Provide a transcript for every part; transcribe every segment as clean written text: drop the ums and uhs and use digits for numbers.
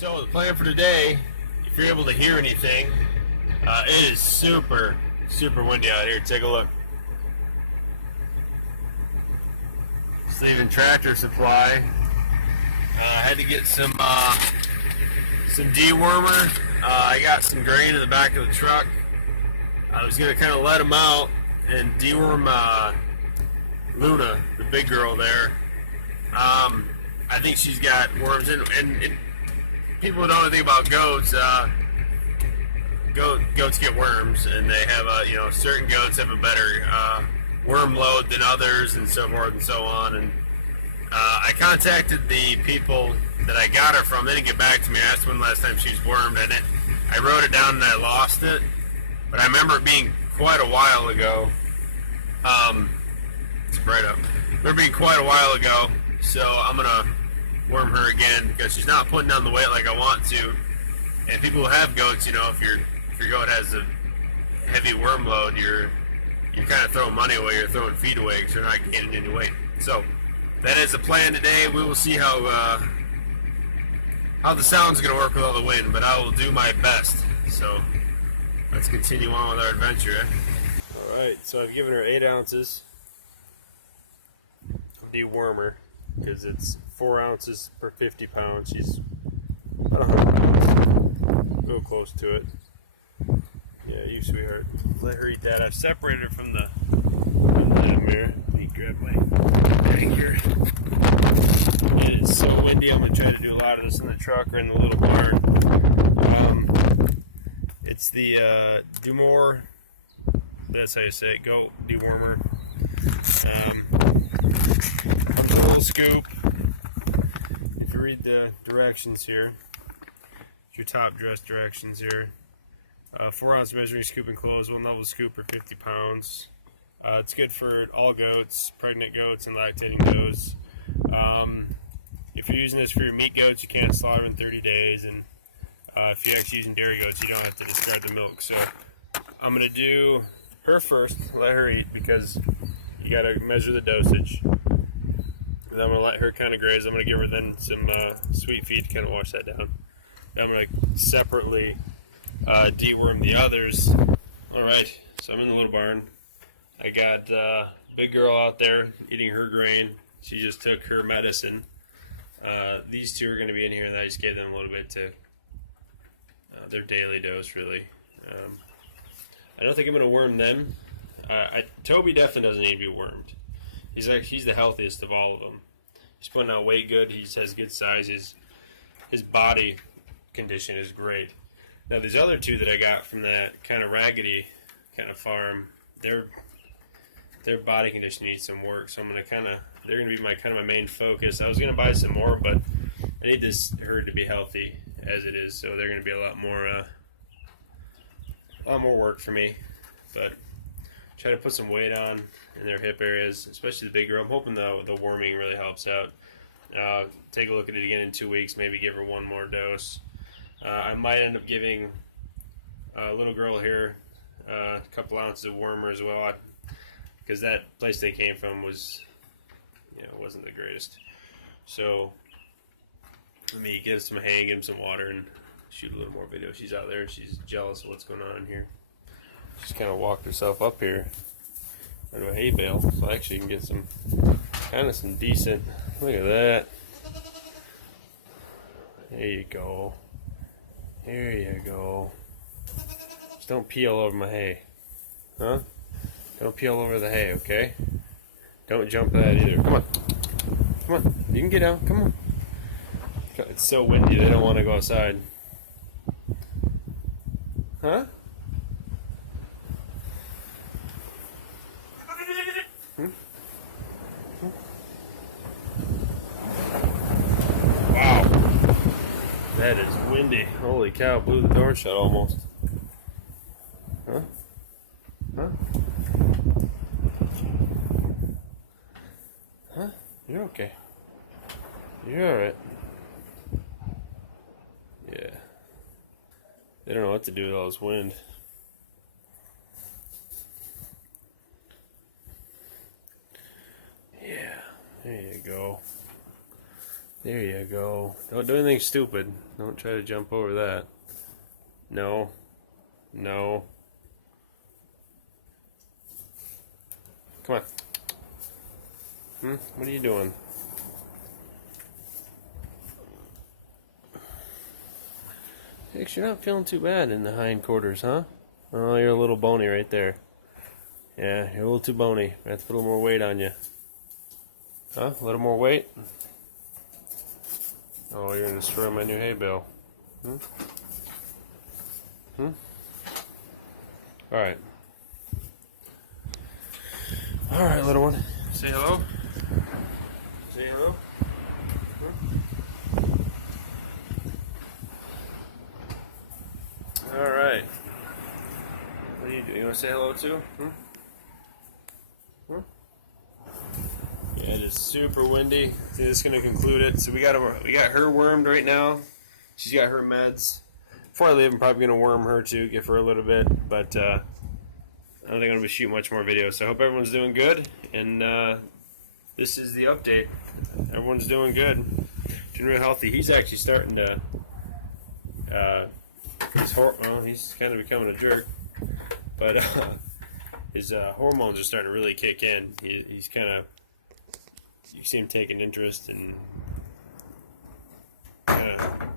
So the plan for today, if you're able to hear anything, it is super windy out here. Take a look. Just leaving Tractor Supply. I had to get some dewormer. I got some grain in the back of the truck. I was gonna kind of let them out and deworm Luna, the big girl there. I think she's got worms in, and people don't know anything about goats. Goats get worms, and they have certain goats have a better worm load than others, and so forth and so on. And I contacted the people that I got her from. They didn't get back to me. I asked when the last time she was wormed, and I wrote it down and I lost it. But I remember it being quite a while ago. It's bright up. I remember being quite a while ago. So I'm gonna worm her again because she's not putting on the weight like I want to. And people who have goats, if your goat has a heavy worm load, you're kind of throwing money away. You're throwing feed away because you're not gaining any weight. So that is the plan today. We will see how the sound's gonna work with all the wind, but I will do my best. So let's continue on with our adventure. All right. So I've given her 8 ounces of dewormer because it's 4 ounces per 50 pounds. She's about 100 pounds. Go close to it. Yeah, you sweetheart. Let her eat that. I've separated her from the mirror. Let me grab my bag here. It is so windy. I'm going to try to do a lot of this in the truck or in the little barn. It's the Deworm. That's how you say it. Goat dewormer. Comes with a little scoop. If you read the directions here, your top dress directions here. 4 ounce measuring scoop enclosed, 1 level scoop per 50 pounds. It's good for all goats, pregnant goats and lactating goats. If you're using this for your meat goats, you can't slaughter in 30 days. And if you're actually using dairy goats, you don't have to discard the milk. So I'm going to do her first, let her eat, because you got to measure the dosage. And then I'm going to let her kind of graze. I'm going to give her then some sweet feed to kind of wash that down. Then I'm going to separately deworm the others. Alright, so I'm in the little barn. I got big girl out there eating her grain. She just took her medicine. These two are going to be in here, and I just gave them a little bit to their daily dose, really. I don't think I'm going to worm them. Toby definitely doesn't need to be wormed. He's the healthiest of all of them. He's putting out weight good. He has good size. His body condition is great. Now these other two that I got from that kind of raggedy kind of farm, their body condition needs some work. So they're gonna be my main focus. I was gonna buy some more, but I need this herd to be healthy as it is. So they're gonna be a lot more work for me. But try to put some weight on in their hip areas, especially the big girl. I'm hoping the worming really helps out. Take a look at it again in 2 weeks. Maybe give her one more dose. I might end up giving a little girl here a couple ounces of wormer as well, because that place they came from wasn't the greatest. So let me give some hay, give them some water, and shoot a little more video. She's out there. She's jealous of what's going on in here. She's kind of walked herself up here into a hay bale, so I actually can get some decent. Look at that. There you go. There you go. Just don't pee all over my hay. Huh? Don't pee all over the hay, okay? Don't jump that either. Come on. Come on. You can get out. Come on. It's so windy, they don't want to go outside. Huh? Wow. That is windy. Holy cow, blew the door shut almost. Huh? Huh? Huh? You're okay. You're alright. Yeah. They don't know what to do with all this wind. Yeah. There you go. There you go. Don't do anything stupid. Don't try to jump over that. No. No. Come on. What are you doing? Hicks, you're not feeling too bad in the hindquarters, huh? Oh, you're a little bony right there. Yeah, you're a little too bony. I have to put a little more weight on you. Huh? A little more weight? Oh, you're gonna destroy my new hay bale. Alright. Alright, little one. Say hello. Say hello. Alright. What do you do? You want to say hello too? Yeah, it is super windy. I think that's gonna conclude it. So we got her wormed right now. She's got her meds. Before I leave, I'm probably gonna worm her too, give her a little bit. But I don't think I'm gonna be shooting much more videos. So I hope everyone's doing good. And this is the update. Everyone's doing good, doing real healthy. He's actually starting to. He's kind of becoming a jerk, but his hormones are starting to really kick in. He's kind of. You see him taking interest, and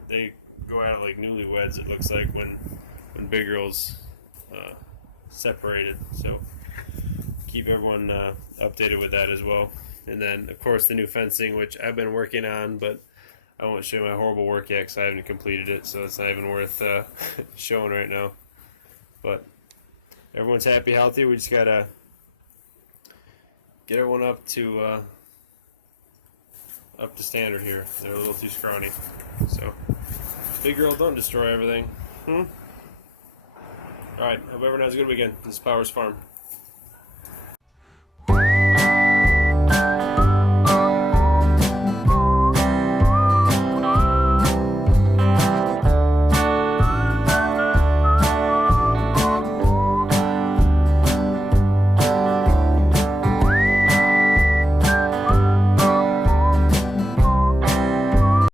they go out like newlyweds. It looks like when big girls separated. So keep everyone updated with that as well. And then of course the new fencing, which I've been working on, but I won't show you my horrible work yet because I haven't completed it. So it's not even worth showing right now. But everyone's happy, healthy. We just gotta get everyone up to standard here. They're a little too scrawny. So, big girl, don't destroy everything. Alright, hope everyone has a good weekend. This is Powers Farm.